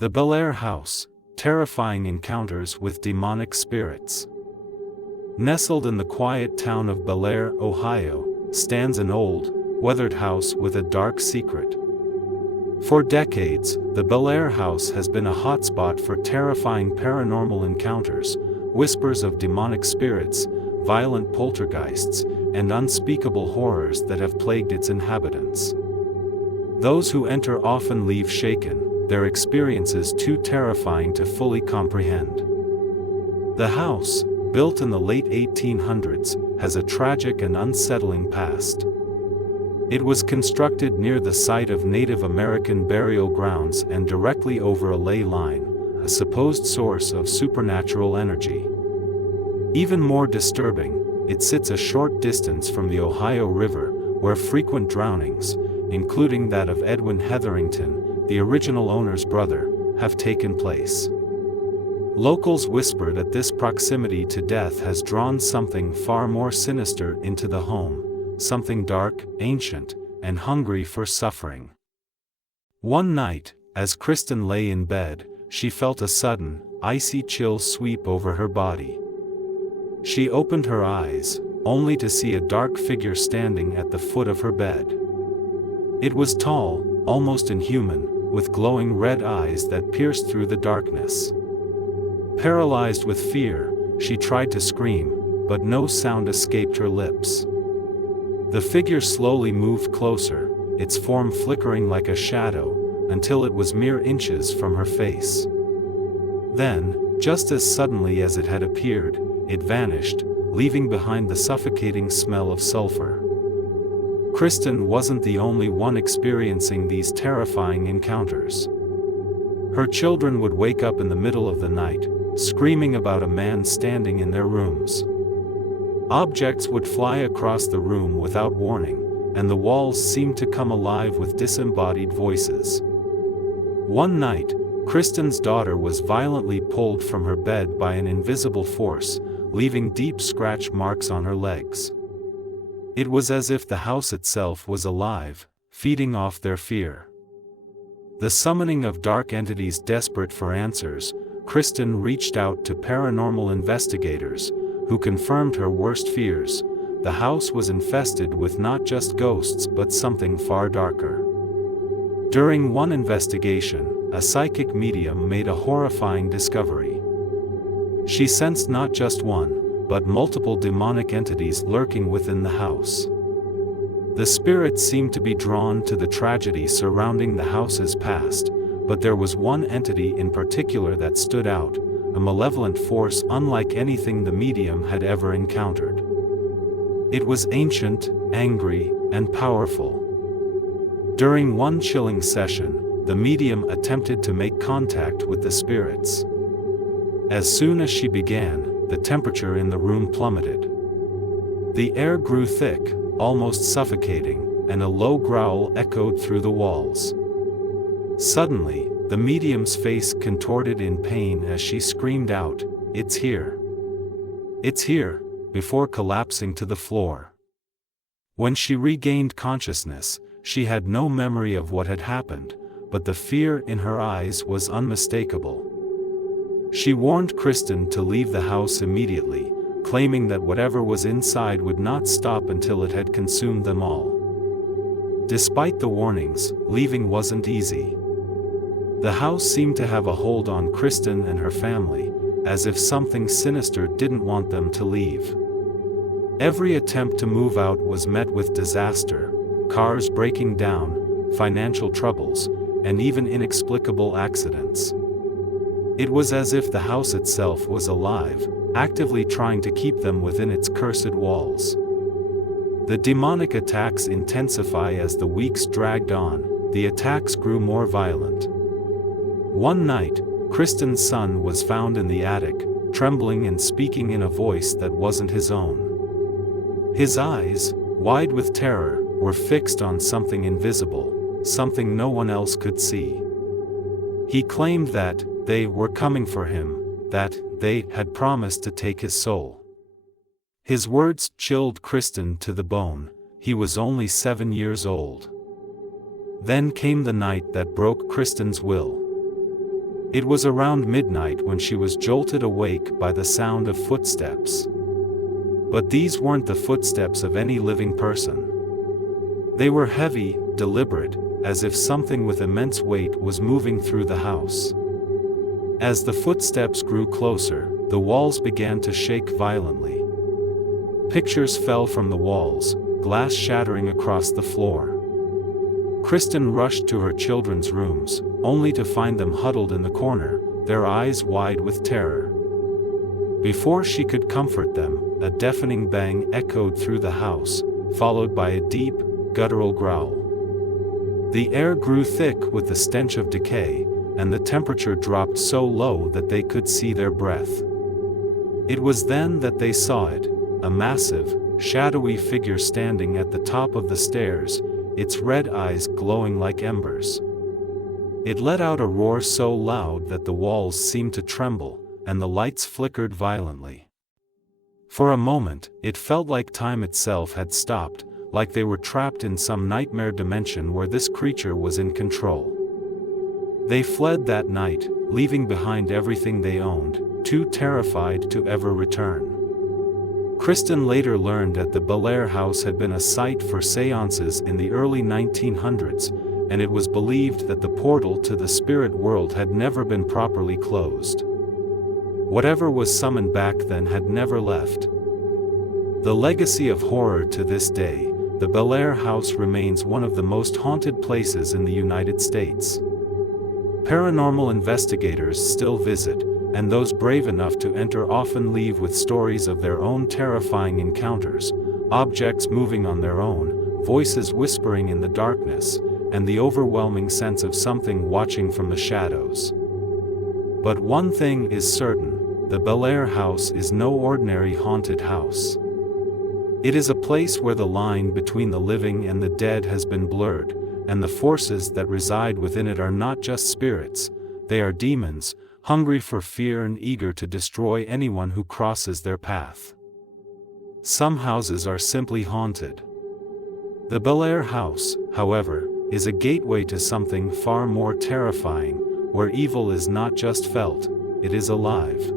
The Bellaire House, terrifying encounters with demonic spirits. Nestled in the quiet town of Bellaire, Ohio, stands an old, weathered house with a dark secret. For decades, the Bellaire House has been a hotspot for terrifying paranormal encounters, whispers of demonic spirits, violent poltergeists, and unspeakable horrors that have plagued its inhabitants. Those who enter often leave shaken, their experiences too terrifying to fully comprehend. The house, built in the late 1800s, has a tragic and unsettling past. It was constructed near the site of Native American burial grounds and directly over a ley line, a supposed source of supernatural energy. Even more disturbing, it sits a short distance from the Ohio River, where frequent drownings, including that of Edwin Hetherington, the original owner's brother, have taken place. Locals whisper that this proximity to death has drawn something far more sinister into the home, something dark, ancient, and hungry for suffering. One night, as Kristen lay in bed, she felt a sudden, icy chill sweep over her body. She opened her eyes, only to see a dark figure standing at the foot of her bed. It was tall, almost inhuman, with glowing red eyes that pierced through the darkness. Paralyzed with fear, she tried to scream, but no sound escaped her lips. The figure slowly moved closer, its form flickering like a shadow, until it was mere inches from her face. Then, just as suddenly as it had appeared, it vanished, leaving behind the suffocating smell of sulfur. Kristen wasn't the only one experiencing these terrifying encounters. Her children would wake up in the middle of the night, screaming about a man standing in their rooms. Objects would fly across the room without warning, and the walls seemed to come alive with disembodied voices. One night, Kristen's daughter was violently pulled from her bed by an invisible force, leaving deep scratch marks on her legs. It was as if the house itself was alive, feeding off their fear. The summoning of dark entities desperate for answers, Kristen reached out to paranormal investigators, who confirmed her worst fears. The house was infested with not just ghosts but something far darker. During one investigation, a psychic medium made a horrifying discovery. She sensed not just one, but multiple demonic entities lurking within the house. The spirits seemed to be drawn to the tragedy surrounding the house's past, but there was one entity in particular that stood out, a malevolent force unlike anything the medium had ever encountered. It was ancient, angry, and powerful. During one chilling session, the medium attempted to make contact with the spirits. As soon as she began, the temperature in the room plummeted. The air grew thick, almost suffocating, and a low growl echoed through the walls. Suddenly, the medium's face contorted in pain as she screamed out, "It's here! It's here!" before collapsing to the floor. When she regained consciousness, she had no memory of what had happened, but the fear in her eyes was unmistakable. She warned Kristen to leave the house immediately, claiming that whatever was inside would not stop until it had consumed them all. Despite the warnings, leaving wasn't easy. The house seemed to have a hold on Kristen and her family, as if something sinister didn't want them to leave. Every attempt to move out was met with disaster, cars breaking down, financial troubles, and even inexplicable accidents. It was as if the house itself was alive, actively trying to keep them within its cursed walls. The demonic attacks intensify as the weeks dragged on. The attacks grew more violent. One night, Kristen's son was found in the attic, trembling and speaking in a voice that wasn't his own. His eyes, wide with terror, were fixed on something invisible, something no one else could see. He claimed that they were coming for him, that they had promised to take his soul. His words chilled Kristen to the bone. He was only 7 years old. Then came the night that broke Kristen's will. It was around midnight when she was jolted awake by the sound of footsteps. But these weren't the footsteps of any living person. They were heavy, deliberate, as if something with immense weight was moving through the house. As the footsteps grew closer, the walls began to shake violently. Pictures fell from the walls, glass shattering across the floor. Kristen rushed to her children's rooms, only to find them huddled in the corner, their eyes wide with terror. Before she could comfort them, a deafening bang echoed through the house, followed by a deep, guttural growl. The air grew thick with the stench of decay, and the temperature dropped so low that they could see their breath. It was then that they saw it, a massive, shadowy figure standing at the top of the stairs, its red eyes glowing like embers. It let out a roar so loud that the walls seemed to tremble, and the lights flickered violently. For a moment, it felt like time itself had stopped, like they were trapped in some nightmare dimension where this creature was in control. They fled that night, leaving behind everything they owned, too terrified to ever return. Kristen later learned that the Bellaire House had been a site for seances in the early 1900s, and it was believed that the portal to the spirit world had never been properly closed. Whatever was summoned back then had never left. The legacy of horror to this day, the Bellaire House remains one of the most haunted places in the United States. Paranormal investigators still visit, and those brave enough to enter often leave with stories of their own terrifying encounters, objects moving on their own, voices whispering in the darkness, and the overwhelming sense of something watching from the shadows. But one thing is certain, the Bellaire House is no ordinary haunted house. It is a place where the line between the living and the dead has been blurred, and the forces that reside within it are not just spirits, they are demons, hungry for fear and eager to destroy anyone who crosses their path. Some houses are simply haunted. The Bellaire House, however, is a gateway to something far more terrifying, where evil is not just felt, it is alive.